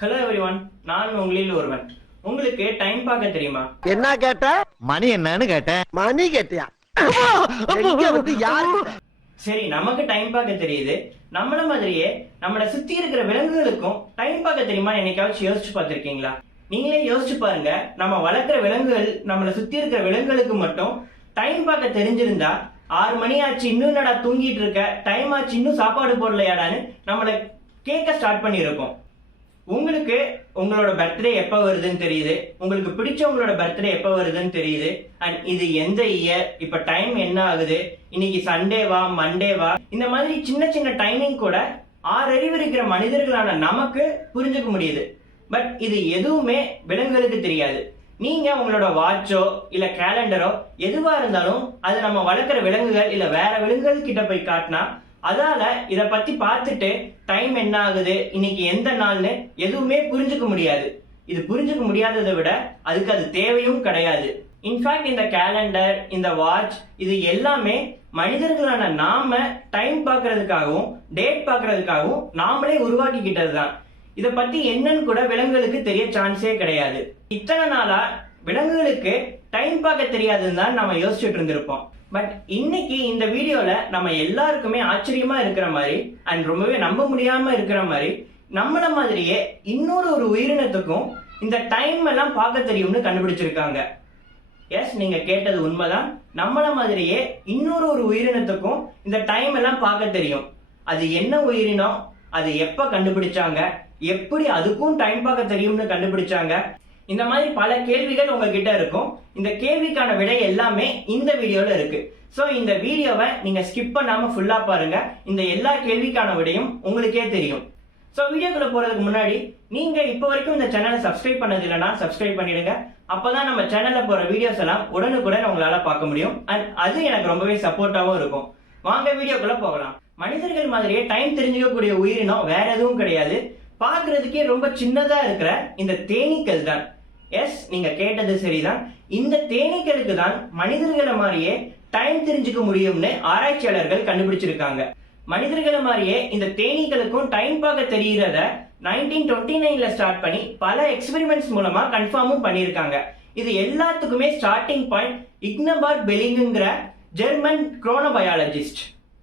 Hello everyone நான் உங்களில் ஒருவன். உங்களுக்கு டைம் பார்க்க தெரியுமா? என்ன கேட்ட? மணி என்னன்னு கேட்டேன். மணி கேட்டியா? சரி நமக்கு டைம் பார்க்க தெரியுது. நம்மள மாதிரியே நம்மளை சுத்தி இருக்கிற விலங்குகளுக்கும் டைம் பார்க்க தெரியுமா என்னைக்காச்சும் யோசிச்சு பார்த்திருக்கீங்களா? நீங்களே யோசிச்சு பாருங்க. நம்ம வளர்க்குற விலங்குகள் நம்மளை சுத்தி இருக்கிற விலங்குகளுக்கு மட்டும் டைம் பார்க்க தெரிஞ்சிருந்தா ஆறு மணி ஆச்சு இன்னும் என்னடா தூங்கிட்டு இருக்க? டைம் ஆச்சு இன்னும் சாப்பாடு போடலையாடான்னு நம்மளை கேட்க ஸ்டார்ட் பண்ணியிருக்கோம் உங்களுக்கு உங்களோட பர்த்டே எப்போ வருதுன்னு தெரியுது. உங்களுக்கு பிடிச்சவங்களோட பர்த்டே எப்போ வருதுன்னு தெரியுது. அண்ட் இது எந்த இயர் இப்போ டைம் என்ன ஆகுது? இன்னைக்கு சண்டேவா மண்டேவா இந்த மாதிரி சின்ன சின்ன டைமிங் கூட ஆறறிவு இருக்கிற மனிதர்களான நமக்கு புரிஞ்சுக்க முடியுது. பட் இது எதுவுமே விலங்குகளுக்கு தெரியாது. நீங்க உங்களோட வாட்சோ இல்ல கேலண்டரோ எதுவா இருந்தாலும் அது நம்ம வளர்க்குற விலங்குகள் இல்ல வேற விலங்குகள் கிட்ட போய் காட்டினா அதால இத பத்தி பார்த்துட்டு டைம் என்ன ஆகுது இன்னைக்கு எந்த நாள்னு எதுவுமே புரிஞ்சுக்க முடியாது. இது புரிஞ்சுக்க முடியாததை விட அதுக்கு அது தேவையும் கிடையாது. இன்ஃபேக்ட் இந்த கேலண்டர் இந்த வாட்ச் இது எல்லாமே மனிதர்களான நாம டைம் பார்க்கறதுக்காகவும் டேட் பார்க்கறதுக்காகவும் நாமளே உருவாக்கிக்கிட்டது தான் இதை பத்தி என்னன்னு கூட விலங்குகளுக்கு தெரிய சான்ஸே கிடையாது. இத்தனை நாளா விலங்குகளுக்கு டைம் பார்க்க தெரியாதுன்னு தான் நம்ம யோசிச்சுட்டு இருந்திருப்போம். பட் இன்னைக்கு இந்த வீடியோல நம்ம எல்லாருக்குமே ஆச்சரியமா இருக்கிற மாதிரி அண்ட் ரொம்பவே நம்ப முடியாம இருக்கிற மாதிரி நம்மள மாதிரியே இன்னொரு ஒரு உயிரினத்துக்கும் இந்த டைம் எல்லாம் பார்க்க தெரியும்னு கண்டுபிடிச்சிருக்காங்க. எஸ் நீங்க கேட்டது உண்மைதான். நம்மள மாதிரியே இன்னொரு ஒரு உயிரினத்துக்கும் இந்த டைம் எல்லாம் பார்க்க தெரியும். அது என்ன உயிரினம்? அது எப்ப கண்டுபிடிச்சாங்க? எப்படி அதுக்கும் டைம் பார்க்க தெரியும்னு கண்டுபிடிச்சாங்க? இந்த மாதிரி பல கேள்விகள் உங்ககிட்ட இருக்கும். இந்த கேள்விக்கான விடை எல்லாமே இந்த வீடியோல இருக்கு. ஸோ இந்த வீடியோவை நீங்க ஸ்கிப் பண்ணாம ஃபுல்லா பாருங்க. இந்த எல்லா கேள்விக்கான விடையும் உங்களுக்கே தெரியும். ஸோ வீடியோக்குள்ள போறதுக்கு முன்னாடி நீங்க இப்போ வரைக்கும் இந்த சேனலை சப்ஸ்கிரைப் பண்ணது இல்லைன்னா சப்ஸ்கிரைப் பண்ணிடுங்க. அப்பதான் நம்ம சேனல்ல போற வீடியோஸ் எல்லாம் உடனுக்குடன் உங்களால பார்க்க முடியும். அண்ட் அது எனக்கு ரொம்பவே சப்போர்ட்டாவும் இருக்கும். வாங்க வீடியோக்குள்ள போகலாம். மனிதர்கள் மாதிரியே டைம் தெரிஞ்சுக்கக்கூடிய உயிரினம் வேற எதுவும் கிடையாது. பார்க்கிறதுக்கே ரொம்ப சின்னதா இருக்கிற இந்த தேனீக்கள் தான். எஸ் நீங்க கேட்டது சரிதான். இந்த தேனீக்களுக்கு தான் மனிதர்களை மாதிரியே டைம் தெரிஞ்சுக்க முடியும்னு ஆராய்ச்சியாளர்கள் கண்டுபிடிச்சிருக்காங்க. மனிதர்களை மாதிரியே இந்த தேனீக்களுக்கும் டைம் பார்க்க தெரிகிறத நைன்டீன் டுவெண்ட்டி நைன்ல ஸ்டார்ட் பண்ணி பல எக்ஸ்பெரிமெண்ட்ஸ் மூலமா கன்ஃபார்மும் பண்ணியிருக்காங்க. இது எல்லாத்துக்குமே ஸ்டார்டிங் பாயிண்ட் இக்னபார் பெலிங்குங்கிற ஜெர்மன் குரோனோபயாலஜிஸ்ட்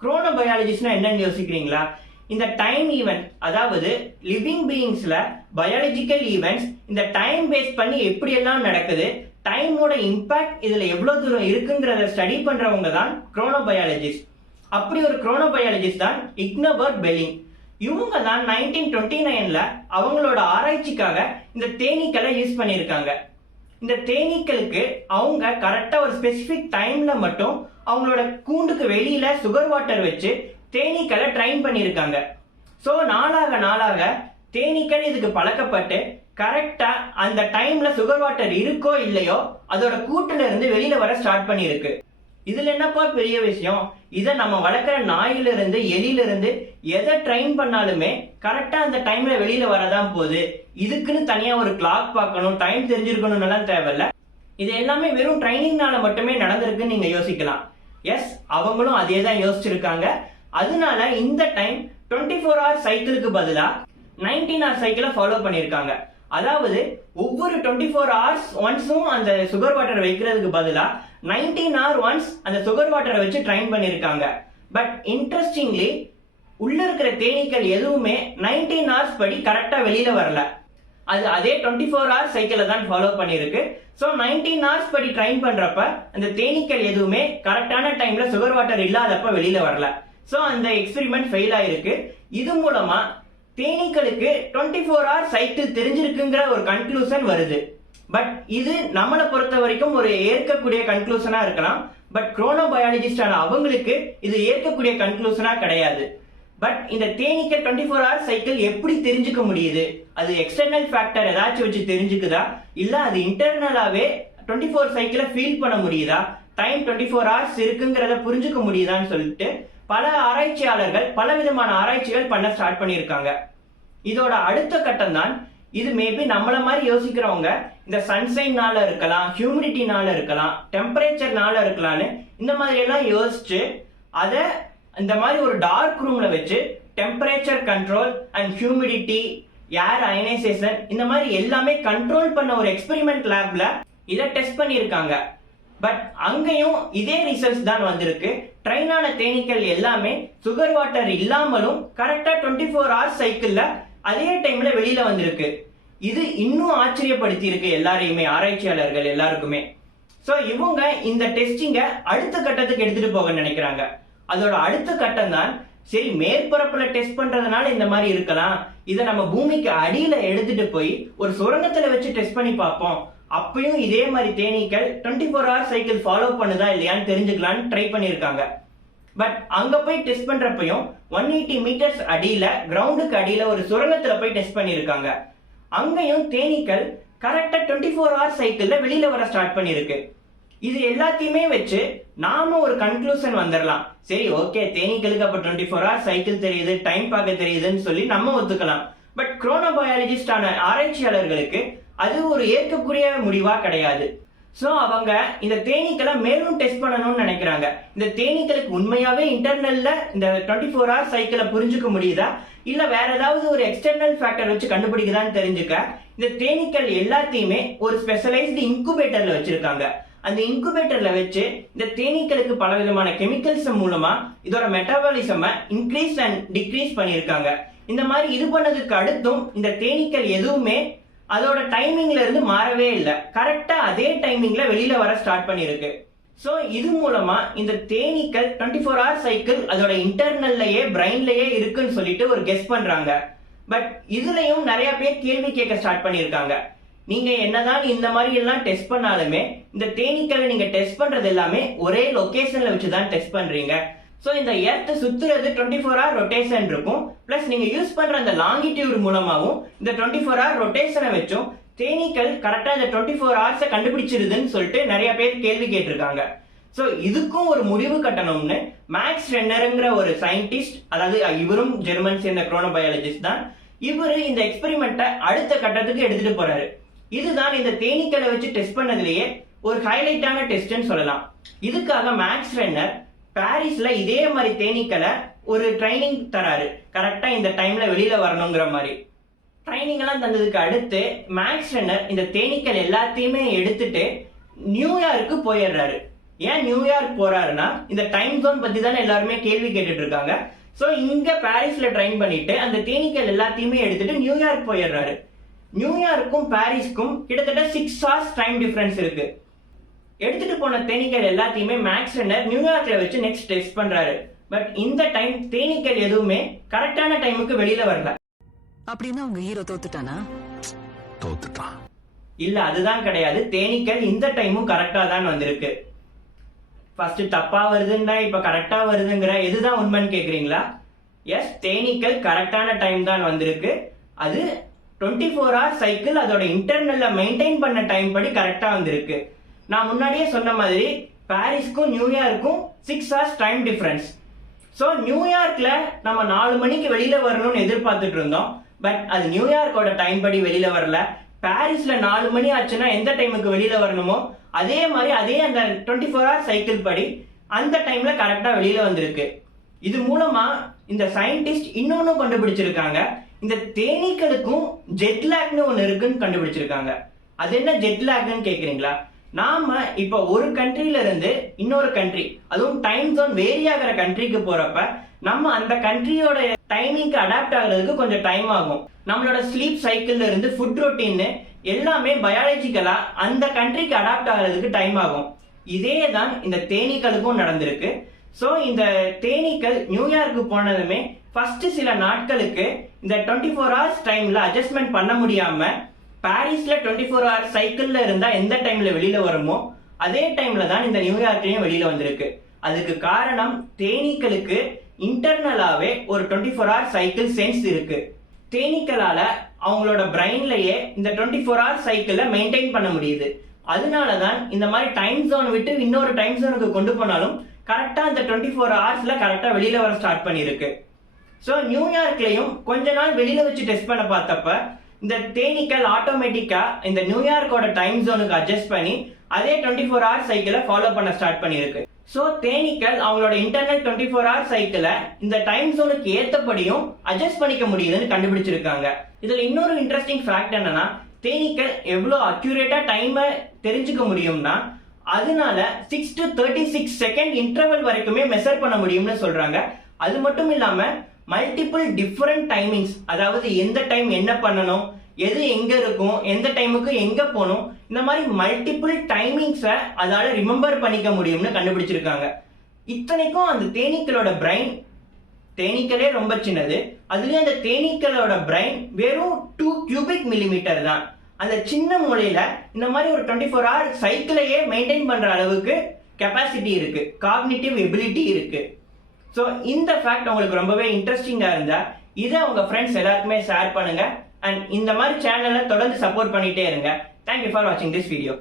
குரோனோபயாலஜிஸ்ட்னா என்னன்னு யோசிக்கிறீங்களா? இந்த டைம் ஈவெண்ட் அதாவது லிவிங் பீயிங்ஸ்ல பயாலஜிக்கல் ஈவெண்ட்ஸ் இந்த டைம் பேஸ் பண்ணி எப்படி எல்லாம் நடக்குது டைமோட இம்பாக்ட் இதுல எவ்வளவு தூரம் இருக்குங்கிறத ஸ்டடி பண்றவங்க தான் குரோனோபயாலஜிஸ்ட் அப்படி ஒரு குரோனோபயாலஜிஸ்ட் தான் இக்னபர்ட் பெலிங் இவங்க தான் நைன்டீன் டுவெண்ட்டி நைன்ல அவங்களோட ஆராய்ச்சிக்காக இந்த தேனீக்களை யூஸ் பண்ணியிருக்காங்க. இந்த தேனீக்களுக்கு அவங்க கரெக்டா ஒரு ஸ்பெசிபிக் டைம்ல மட்டும் அவங்களோட கூண்டுக்கு வெளியில சுகர் வாட்டர் வச்சு தேனீக்களை ட்ரைன் பண்ணியிருக்காங்க. ஸோ நாளாக நாளாக தேனீக்கள் இதுக்கு பழக்கப்பட்டு கரெக்டாக அந்த டைமில் சுகர் வாட்டர் இருக்கோ இல்லையோ அதோட கூட்டில் இருந்து வெளியில் வர ஸ்டார்ட் பண்ணியிருக்கு. இதில் என்னப்பா பெரிய விஷயம்? இதை நம்ம வளர்க்குற நாயிலிருந்து இருந்து எதை ட்ரைன் பண்ணாலுமே கரெக்டாக அந்த டைமில் வெளியில் வரதான் போகுது. இதுக்குன்னு தனியாக ஒரு கிளாக் பார்க்கணும் டைம் தெரிஞ்சிருக்கணும்னு எல்லாம் தேவையில்ல. இது எல்லாமே வெறும் ட்ரைனிங்னால மட்டுமே நடந்திருக்குன்னு நீங்கள் யோசிக்கலாம். எஸ் அவங்களும் அதே தான் யோசிச்சிருக்காங்க. அதனால இந்த டைம் டுவெண்ட்டி ஃபோர் ஹவர் சைக்கிளுக்கு பதிலாக நைன்டீன் ஹவர் சைக்கிளை ஃபாலோ பண்ணியிருக்காங்க அதாவது ஒவ்வொரு டுவெண்ட்டி ஃபோர் ஹவர்ஸ் ஒன்ஸும் அந்த சுகர் வாட்டரை வைக்கிறதுக்கு பதிலாக நைன்டீன் ஹவர் ஒன்ஸ் அந்த சுகர் வாட்டரை வச்சு ட்ரைன் பண்ணியிருக்காங்க பட் இன்ட்ரெஸ்டிங்லி உள்ள இருக்கிற தேனீக்கள் எதுவுமே நைன்டீன் ஹவர்ஸ் படி கரெக்டாக வெளியில வரல. அது அதே டுவெண்ட்டி ஃபோர் ஹவர்ஸ் சைக்கிளை தான் ஃபாலோ பண்ணியிருக்கு ஸோ நைன்டீன் ஹவர்ஸ் படி ட்ரைன் பண்ணுறப்ப அந்த தேனீக்கள் எதுவுமே கரெக்டான டைம்ல சுகர் வாட்டர் இல்லாதப்ப வெளியில வரல. ஸோ அந்த எக்ஸ்பெரிமெண்ட் ஃபெயில் ஆயிருக்கு. இது மூலமா தேனீக்களுக்கு டுவெண்ட்டி ஃபோர் ஹவர் சைக்கிள் தெரிஞ்சிருக்குங்கிற ஒரு கன்க்ளூஷன் வருது. பட் இது நம்மளை பொறுத்த வரைக்கும் ஒரு ஏற்கக்கூடிய கன்க்ளூஷனா இருக்கலாம். பட் குரோனோபயாலஜிஸ்டான அவங்களுக்கு இது ஏற்கக்கூடிய கன்க்ளூஷனா கிடையாது. பட் இந்த தேனீக்க டுவெண்ட்டி ஃபோர் ஹவர் சைக்கிள் எப்படி தெரிஞ்சுக்க முடியுது? அது எக்ஸ்டர்னல் ஃபேக்டர் ஏதாச்சும் வச்சு தெரிஞ்சுக்குதா? இல்ல அது இன்டர்னலாவே டுவெண்ட்டி ஃபோர் சைக்கிளை ஃபீல் பண்ண முடியுதா? டைம் டுவெண்ட்டி ஃபோர் ஹவர்ஸ் இருக்குங்கிறத புரிஞ்சுக்க முடியுதான்னு சொல்லிட்டு பல ஆராய்ச்சியாளர்கள் பல விதமான ஆராய்ச்சிகள் பண்ண ஸ்டார்ட் பண்ணியிருக்காங்க. இதோட அடுத்த கட்டம் தான் இது மேபி நம்மள மாதிரி யோசிக்கிறவங்க இந்த சன்சைன்னால இருக்கலாம் ஹியூமிடிட்டினால இருக்கலாம் டெம்பரேச்சர்னால இருக்கலாம்னு இந்த மாதிரி எல்லாம் யோசிச்சு அதை இந்த மாதிரி ஒரு டார்க் ரூம்ல வச்சு temperature control and humidity air ionization இந்த மாதிரி எல்லாமே கண்ட்ரோல் பண்ண ஒரு எக்ஸ்பெரிமெண்ட் லேப்ல இதை டெஸ்ட் பண்ணியிருக்காங்க. பட் அங்கேயும் இதே ரிசல்ட்ஸ் தான் வந்திருக்கு. ட்ரைனான தேனீக்கள் எல்லாமே சுகர் வாட்டர் இல்லாமலும் கரெக்டாக டுவெண்ட்டி ஃபோர் ஹவர்ஸ் சைக்கிளில் அதே டைம்ல வெளியில் வந்திருக்கு. இது இன்னும் ஆச்சரியப்படுத்தி இருக்கு எல்லாரையுமே ஆராய்ச்சியாளர்கள் எல்லாருக்குமே. ஸோ இவங்க இந்த டெஸ்டிங்கை அடுத்த கட்டத்துக்கு எடுத்துட்டு போக நினைக்கிறாங்க. அதோட அடுத்த கட்டம் தான் சரி மேற்பரப்புல டெஸ்ட் பண்றதுனால இந்த மாதிரி இருக்கலாம். இதை நம்ம பூமிக்கு அடியில எடுத்துட்டு போய் ஒரு சுரங்கத்துல வச்சு டெஸ்ட் பண்ணி பார்ப்போம். அப்பயும் இதே மாதிரி தேனீக்கள் twenty four hour cycle follow பண்ணுதா இல்லையான்னு தெரிஞ்சுக்கலான்னு ட்ரை பண்ணியிருக்காங்க. பட் அங்க போய் டெஸ்ட் பண்றப்பையும் ஒன் எயிட்டி மீட்டர்ஸ் அடியில கிரவுண்டுக்கு அடியில ஒரு சுரங்கத்துல போய் டெஸ்ட் பண்ணியிருக்காங்க. அங்கேயும் தேனீக்கள் கரெக்டா டுவெண்ட்டி ஃபோர் ஹவர் சைக்கிள்ல வெளியில வர ஸ்டார்ட் பண்ணியிருக்கு. இது எல்லாத்தையுமே வச்சு நாம ஒரு கன்க்ளூஷன் வந்துடலாம் சரி ஓகே தேனீக்களுக்கு அப்ப டுவெண்ட்டி ஃபோர் ஹவர் சைக்கிள் தெரியுது டைம் பார்க்க தெரியுதுன்னு சொல்லி நம்ம ஒத்துக்கலாம். பட் குரோனோபயாலஜிஸ்டான ஆராய்ச்சியாளர்களுக்கு அது ஒரு ஏற்கக்கூடிய முடிவா கிடையாது. ஸோ அவங்க இந்த தேனீக்களை மேலும் டெஸ்ட் பண்ணணும்னு நினைக்கிறாங்க. இந்த தேனீக்களுக்கு உண்மையாவே இன்டர்னல்ல இந்த டுவெண்ட்டி ஃபோர் ஹவர் சைக்கிளை புரிஞ்சுக்க முடியுதா? இல்ல வேற ஏதாவது ஒரு எக்ஸ்டர்னல் ஃபேக்டர் வச்சு கண்டுபிடிக்குதான்னு தெரிஞ்சுக்க இந்த தேனீக்கள் எல்லாத்தையுமே ஒரு ஸ்பெஷலைஸ்டு இன்குபேட்டர்ல வச்சிருக்காங்க. அந்த இன்குபேட்டர்ல வச்சு இந்த தேனீக்களுக்கு பல விதமான கெமிக்கல்ஸ் மூலமா இதோட மெட்டபாலிசம் இன்க்ரீஸ் அண்ட் டிக்ரீஸ் பண்ணியிருக்காங்க. இந்த மாதிரி இது பண்ணதுக்கு அடுத்தும் இந்த தேனீக்கள் எதுவுமே அதோட டைமிங்ல இருந்து மாறவே இல்லை. கரெக்டா அதே டைமிங்ல வெளியில வர ஸ்டார்ட் பண்ணிருக்கு. ஸோ இது மூலமா இந்த தேனீக்கள் டுவெண்ட்டி ஃபோர் ஹவர் சைக்கிள் அதோட இன்டர்னல்லையே பிரெயின்லயே இருக்குன்னு சொல்லிட்டு ஒரு கெஸ் பண்றாங்க. பட் இதுலயும் நிறைய பேர் கேள்வி கேட்க ஸ்டார்ட் பண்ணியிருக்காங்க. நீங்க என்னதான் இந்த மாதிரி எல்லாம் டெஸ்ட் பண்ணாலுமே இந்த தேனீக்களை நீங்க டெஸ்ட் பண்றது எல்லாமே ஒரே லொகேஷன்ல வச்சு தான் டெஸ்ட் பண்றீங்க. ஸோ இந்த எர்த் சுத்துறது டுவெண்ட்டி ஃபோர் ஹவர் ரொட்டேஷன் இருக்கும். பிளஸ் நீங்க யூஸ் பண்ற அந்த லாங்கிடியூட் மூலமாகவும் இந்த டுவெண்ட்டி ஃபோர் ஹவர் ரொட்டேஷனை வச்சும் தேனீக்கள் கரெக்டாக இந்த டுவெண்ட்டி ஃபோர் ஹவர்ஸை கண்டுபிடிச்சிருதுன்னு சொல்லிட்டு நிறைய பேர் கேள்வி கேட்டிருக்காங்க. ஸோ இதுக்கும் ஒரு முடிவு கட்டணும்னு மேக்ஸ் ரென்னருங்கிற ஒரு சயின்டிஸ்ட் அதாவது இவரும் ஜெர்மன் சேர்ந்த குரோனோபயாலஜிஸ்ட் தான் இவரு இந்த எக்ஸ்பெரிமெண்ட்டை அடுத்த கட்டத்துக்கு எடுத்துட்டு போறாரு. இதுதான் இந்த தேனீக்களை வச்சு டெஸ்ட் பண்ணதுலேயே ஒரு ஹைலைட்டான டெஸ்ட்னு சொல்லலாம். இதுக்காக மேக்ஸ் ரென்னர் பாரிஸ்ல இதே மாதிரி தேனீக்களை ஒரு ட்ரைனிங் தராரு. கரெக்டா இந்த டைம்ல வெளியில வரணுங்கிற மாதிரி. ட்ரைனிங் எல்லாம் தந்ததுக்கு அடுத்து மேக்ஸ் ரென்னர் இந்த தேனீக்கள் எல்லாத்தையுமே எடுத்துட்டு நியூயார்க்கு போயிடுறாரு. ஏன் நியூயார்க் போறாருன்னா இந்த டைம் ஜோன் பத்தி தானே எல்லாருமே கேள்வி கேட்டுட்டு இருக்காங்க. ஸோ இங்க பாரிஸ்ல ட்ரைன் பண்ணிட்டு அந்த தேனீக்கள் எல்லாத்தையுமே எடுத்துட்டு நியூயார்க் போயிடுறாரு. நியூயார்க்கும் பாரிஸ்க்கும் கிட்டத்தட்ட சிக்ஸ் ஹவர்ஸ் டைம் டிஃபரன்ஸ் இருக்கு. எடுத்துட்டு போன தேனீக்கள் எல்லாத்தையுமே மேக்ஸ் ரென்னர் நியூயார்க்ல வச்சு நெக்ஸ்ட் டெஸ்ட் பண்றாரு. பட் இந்த டைம் தேனீக்கள் எதுவுமே கரெக்டான டைமுக்கு வெளியில வரல. அப்படின்னா உங்க ஹீரோ தோத்துட்டானா? தோத்துட்டான். இல்ல அதுதான் கிடையாது. தேனீக்கள் இந்த டைமும் கரெக்டா தான் வந்திருக்கு. ஃபர்ஸ்ட் தப்பா வருதுன்னா இப்ப கரெக்டா வருதுங்கிற எதுதான் உண்மைன்னு கேக்குறீங்களா? எஸ் தேனீக்கள் கரெக்டான டைம் தான் வந்திருக்கு. அது டுவெண்ட்டி ஃபோர் ஹவர் சைக்கிள் அதோட இன்டர்னல்ல மெயின்டைன் பண்ண டைம் படி கரெக்டா வந்திருக்கு. நான் முன்னாடியே சொன்ன மாதிரி பாரிஸ்க்கும் நியூயார்க்கும் six hours time difference so நியூயார்க்கில் நம்ம நாலு மணிக்கு வெளியில வரணும்னு எதிர்பார்த்துட்டு இருந்தோம். பட் அது நியூயார்க்கோட டைம் படி வெளியில வரல. பாரிஸ்ல நாலு மணி ஆச்சுன்னா எந்த டைமுக்கு வெளியில வரணுமோ அதே மாதிரி அதே அந்த டுவெண்ட்டி ஃபோர் ஹவர் சைக்கிள் படி அந்த டைம்ல கரெக்டாக வெளியில வந்திருக்கு. இது மூலமா இந்த சயின்டிஸ்ட் இன்னொன்னு கண்டுபிடிச்சிருக்காங்க. இந்த தேனீக்களுக்கும் ஜெட்லாக்னு ஒன்று இருக்குன்னு கண்டுபிடிச்சிருக்காங்க. அது என்ன ஜெட்லாக்னு கேக்குறீங்களா? நாம இப்ப ஒரு கண்ட்ரில இருந்து இன்னொரு கண்ட்ரி அதுவும் டைம் ஜோன் வேரி ஆகிற கண்ட்ரிக்கு போறப்ப நம்ம அந்த கண்ட்ரியோட டைமிங்க்கு அடாப்ட் ஆகுறதுக்கு கொஞ்சம் டைம் ஆகும். நம்மளோட ஸ்லீப் சைக்கிள்ல இருந்து ஃபுட் ரொட்டீன் எல்லாமே பயாலஜிக்கலா அந்த கண்ட்ரிக்கு அடாப்ட் ஆகுறதுக்கு டைம் ஆகும். இதே தான் இந்த தேனீக்களுக்கும் நடந்திருக்கு. ஸோ இந்த தேனீக்கள் நியூயார்க்கு போனதுமே ஃபர்ஸ்ட் சில நாட்களுக்கு இந்த டுவெண்ட்டி ஃபோர் ஹவர்ஸ் டைம்ல அட்ஜஸ்ட்மெண்ட் பண்ண முடியாம பாரிஸில் டுவெண்ட்டி ஃபோர் ஹவர்ஸ் சைக்கிளில் இருந்தால் எந்த டைமில் வெளியில் வருமோ அதே டைமில் தான் இந்த நியூயார்க்லேயும் வெளியில் வந்திருக்கு. அதுக்கு காரணம் தேனீக்களுக்கு இன்டர்னலாகவே ஒரு twenty four hour cycle sense இருக்குது தேனீக்களால் அவங்களோட பிரெயின்லயே இந்த டுவெண்ட்டி ஃபோர் ஹவர் சைக்கிளை மெயின்டைன் பண்ண முடியுது. அதனால தான் இந்த மாதிரி டைம் ஜோன் விட்டு இன்னொரு டைம் ஜோனுக்கு கொண்டு போனாலும் கரெக்டாக இந்த டுவெண்ட்டி ஃபோர் ஹவர்ஸில் கரெக்டாக வெளியில் வர ஸ்டார்ட் பண்ணியிருக்கு. ஸோ நியூயார்க்லேயும் கொஞ்ச நாள் வெளியில் வச்சு டெஸ்ட் பண்ண பார்த்தப்ப இந்த தேனீக்கள் ஆட்டோமேட்டிக்கா இந்த நியூயார்க்கோட டைம் ஜோனுக்கு அட்ஜஸ்ட் பண்ணி அதே டுவெண்ட்டி ஃபோர் ஹவர் சைக்கிளை ஃபாலோ பண்ண ஸ்டார்ட் பண்ணியிருக்கு. ஸோ தேனீக்கள் அவங்களோட இன்டர்னல் டுவெண்ட்டி ஃபோர் ஹவர் சைக்கிளை இந்த டைம் ஜோனுக்கு ஏற்றபடியும் அட்ஜஸ்ட் பண்ணிக்க முடியுதுன்னு கண்டுபிடிச்சிருக்காங்க. இதுல இன்னொரு இன்ட்ரெஸ்டிங் ஃபேக்ட் என்னன்னா தேனீக்கள் எவ்வளோ அக்யூரேட்டா டைமை தெரிஞ்சுக்க முடியும்னா அதனால six to thirty six second interval வரைக்குமே மெஷர் பண்ண முடியும்னு சொல்றாங்க. அது மட்டும் இல்லாமல் மல்டிபிள் டிஃப்ரெண்ட் டைமிங்ஸ் அதாவது எந்த டைம் என்ன பண்ணணும் எது எங்க இருக்கும் எந்த டைமுக்கு எங்க போகணும் இந்த மாதிரி மல்டிபிள் டைமிங்ஸை அதால ரிமெம்பர் பண்ணிக்க முடியும்னு கண்டுபிடிச்சிருக்காங்க. இத்தனைக்கும் அந்த தேனீக்களோட பிரைன் தேனீக்களே ரொம்ப சின்னது. அதுலயும் அந்த தேனீக்களோட பிரைன் வெறும் டூ கியூபிக் மில்லிமீட்டர் தான். அந்த சின்ன மூலையில இந்த மாதிரி ஒரு டுவெண்ட்டி ஃபோர் ஹவர் சைக்கிளையே மெயின்டைன் பண்ற அளவுக்கு கெப்பாசிட்டி இருக்கு. காக்னிட்டிவ் எபிலிட்டி இருக்கு. ஸோ இந்த ஃபேக்ட் உங்களுக்கு ரொம்பவே இன்ட்ரெஸ்டிங்காக இருந்தா இதை உங்க ஃப்ரெண்ட்ஸ் எல்லாருக்குமே ஷேர் பண்ணுங்க. அண்ட் இந்த மாதிரி சேனலை தொடர்ந்து சப்போர்ட் பண்ணிட்டே இருங்க. தேங்க்யூ ஃபார் வாட்சிங் திஸ் வீடியோ